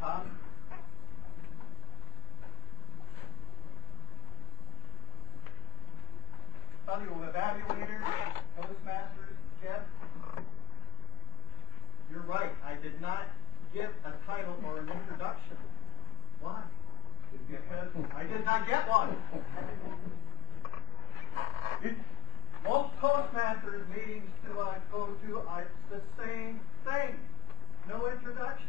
Tom? Tell you, evaluators, postmasters, Jeff, you're right. I did not give a title or an introduction. Why? Because I did not get one. Most postmasters meetings to go to, it's the same thing. No introduction.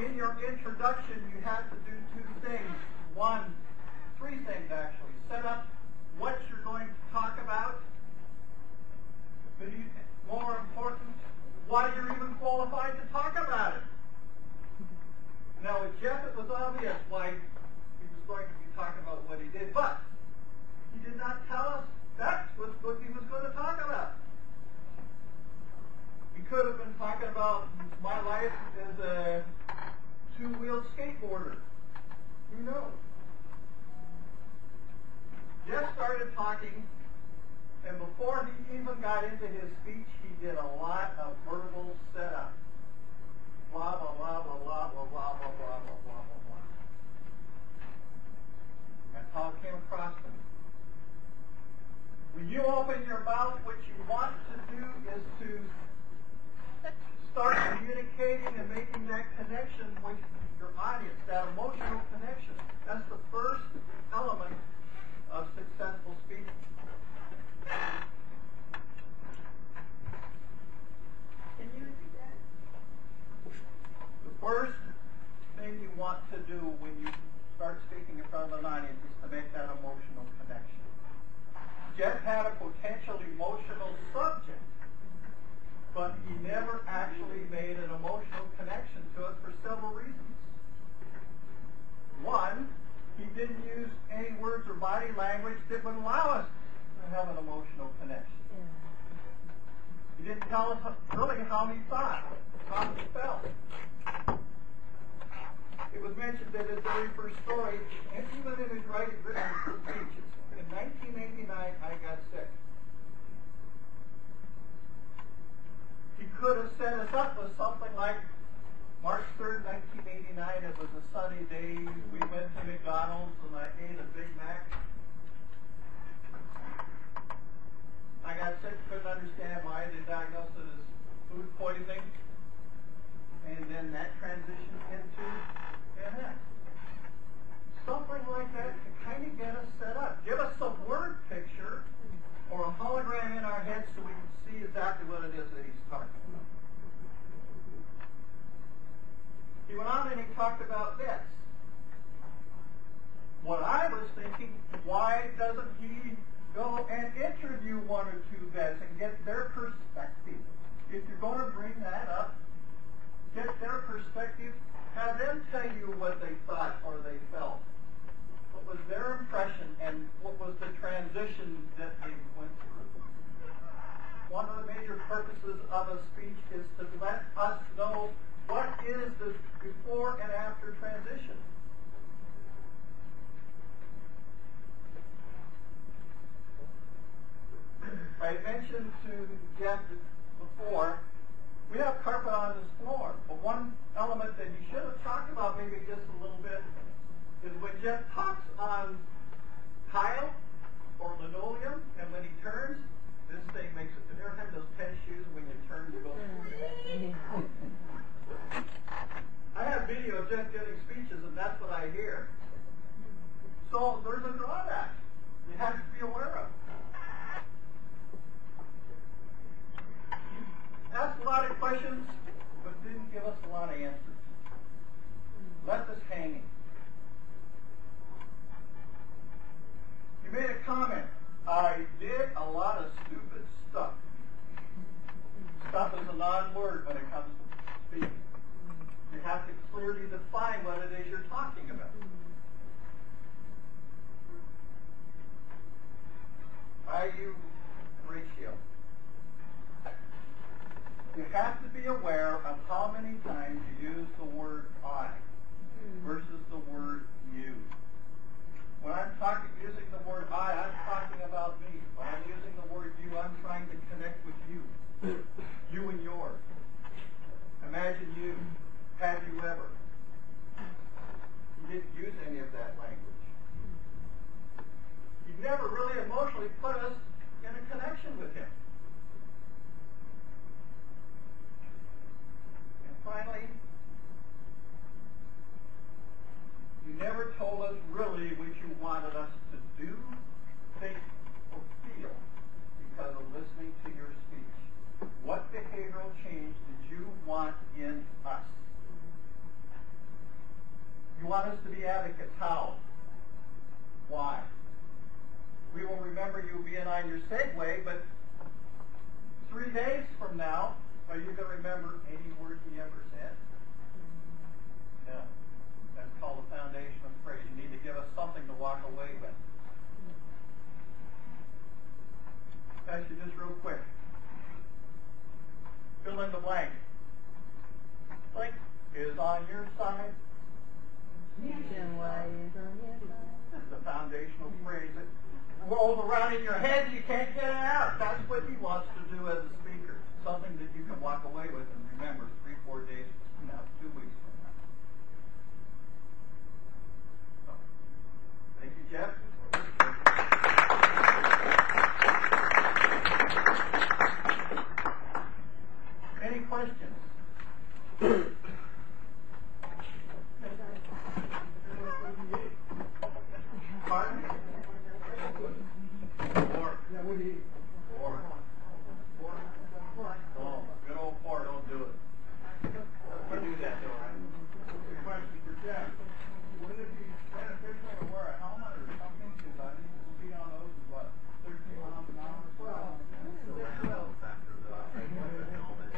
In your introduction, you have to do two things. Three things actually. Set up what you're going to talk about. But more important, why you're even qualified to talk about it. Now with Jeff, it was obvious why he was going to be talking about what he did, but he did not tell us that's what he was going to talk about. He could have been talking about my life as a two-wheeled skateboarder. Who knows? Jeff started talking, and before he even got into his speech, he did a lot of verbal setup. Blah, blah, blah, blah, blah, blah, blah, blah, blah, blah, blah, blah, blah. That's how it came across to me. When you open your mouth, what you want to do is to start communicating and making that connection with your audience, that emotional connection. That's the first element of successful speaking. Can you repeat that? The first thing you want to do when you start speaking in front of an audience is to make that emotional connection. Jeff had a potential emotional subject, but he never actually made an emotional connection to it for several reasons. One, he didn't use any words or body language that would allow us to have an emotional connection. He didn't tell us really how he thought, how he felt. It was mentioned that his very first story, and even in his writing speeches, in 1989, I got sick. He could have set us up with something like March 3rd, 1989, it was a sunny day. We went to McDonald's and I ate a Big Mac. I got sick, couldn't understand why. They diagnosed it as food poisoning. And then that transitioned into MS. Something like that to kind of get us set up. Give us a word picture or a hologram in our heads so we can see exactly what it is that he's talking about. He went on and he talked about this. What I was thinking, why doesn't he go and interview one or two vets and get their perspective? If you're going to bring that up, get their perspective, have them tell you what they thought or they felt. What was their impression and what was the transition that they went through? One of the major purposes of a speech is to let us know what is the before and after transition. I mentioned to Jeff before, we have carpet on this floor, but one element that you should have talked about maybe just a little bit is when Jeff talks on tile or linoleum, and when he turns, this thing makes it. Have you ever had those tennis shoes when you turn, you go? I have video of Jeff giving speeches, and that's what I hear. So there's a drawback you have to be aware of. Asked a lot of questions, but didn't give us a lot of answers. Left us hanging. You made a comment. I did a lot of stupid stuff. Stuff is a non-word when it comes to speaking. You have to clearly define what it is you're talking about. IU ratio. You have to be aware of how many times you use the word I versus the word you. When I'm using the word I, I'm talking about me. When I'm using the word you, I'm trying to connect with you. You and yours. Imagine you. want in us? You want us to be advocates. How? Why? We will remember you being on your Segway, but 3 days from now, are you going to remember any word he ever said? No. That's called the foundation of praise. You need to give us something to walk away with. Ask you just real quick. Fill in the blank. Blank is on your side. Reason why is on your side. That's the foundational phrase. It rolls around in your head, you can't get it out. That's what he wants to do as a speaker. Something that you can walk away with and remember 3-4 days from now, 2 weeks from now. So, thank you, Jeff. Any questions? Pardon? Four. Oh, good old four, don't do it. We do that though, right? Good question for Jeff. Would it be beneficial to wear a helmet or something? Because I think the speed on those is what, 13 miles an hour? Well, factor though. I think with a helmet.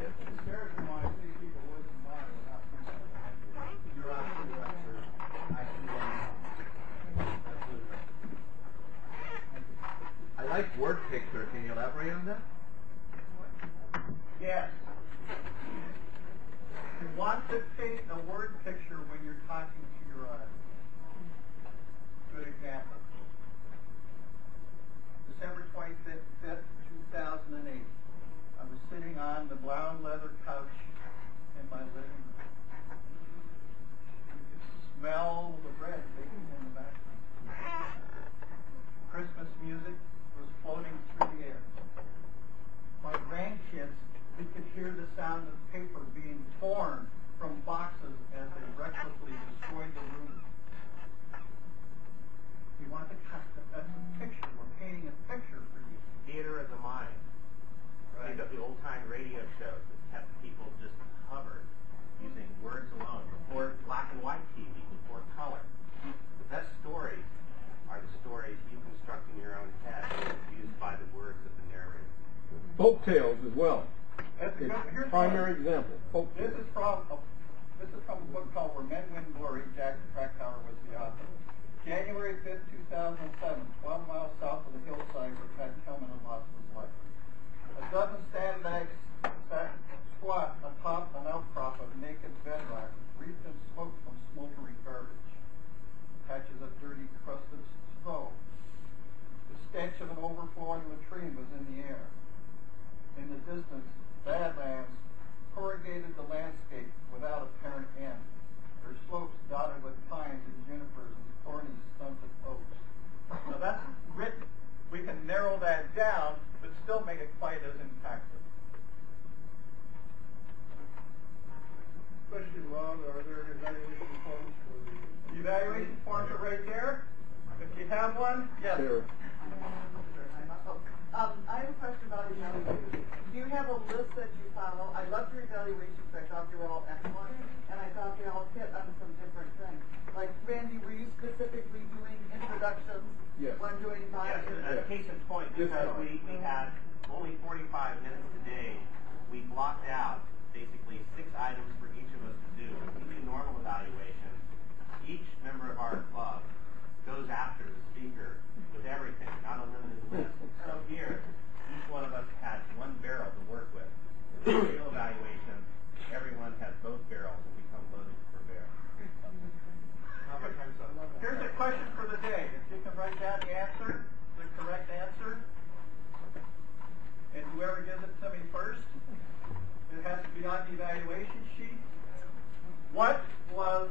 It scares me when I see people whizzing by without thinking of the head. You're absolutely right, sir. I see one. Absolutely right. I like word picture. Can you elaborate on that? Yes. You want to paint a word picture when you're talking to your audience. Good example. December 25th, 2008. I was sitting on the brown leather couch in my living room. You could smell the bread baking in the background. Christmas music was floating through the air. My grandkids, we could hear the sound of paper being torn from boxes as they recklessly destroyed the room. We want to cut that's a picture. We're painting a picture for you. Theater of the mind. Right. Think of the old-time radio shows that kept people just covered using words alone. Before black and white TV, before color. The best stories are the stories you construct in your own head, used by the words of the narrator. Folk tales as well. That's a good, here's Primary example. Folk This tales. is from a book called Where Men Win Glory. Jack Krakauer was the author. January 5th, 2007, 12 miles south of the hillside where Pat Tillman had lost his life. A dozen sandbags sat squat atop an outcrop of naked bedrock, wreathed in smoke from smoldering garbage. Patches of dirty, crusted snow. The stench of an overflowing latrine was in the air. In the distance, badlands corrugated the landscape without apparent end. Their slopes dotted with pines and junipers and thorny stunted oaks. Now that's written. We can narrow that down, but still make it quite as impactful. Question, Ron, are there evaluation forms for the... Evaluation forms are right there. If you have one, yes. Sarah. I have a question about evaluation. Do you have a list that you follow? I loved your evaluations. I thought they were all excellent, and I thought they all hit on some different things. Like Randy, were you specifically doing introductions Yes. when doing my Yes, a case in point, because we had only 45 minutes today, we blocked out basically 6 items for each of us to do. We do normal evaluations. Each member of our club goes after the speaker with everything, not a limited list. So here, each one of us has 1 barrel to work with. In the real evaluation, everyone has both barrels and become loaded per barrel. How much time is up? Here's a question for the day. If you can write down the answer, the correct answer, and whoever gives it to me first, it has to be on the evaluation sheet. What was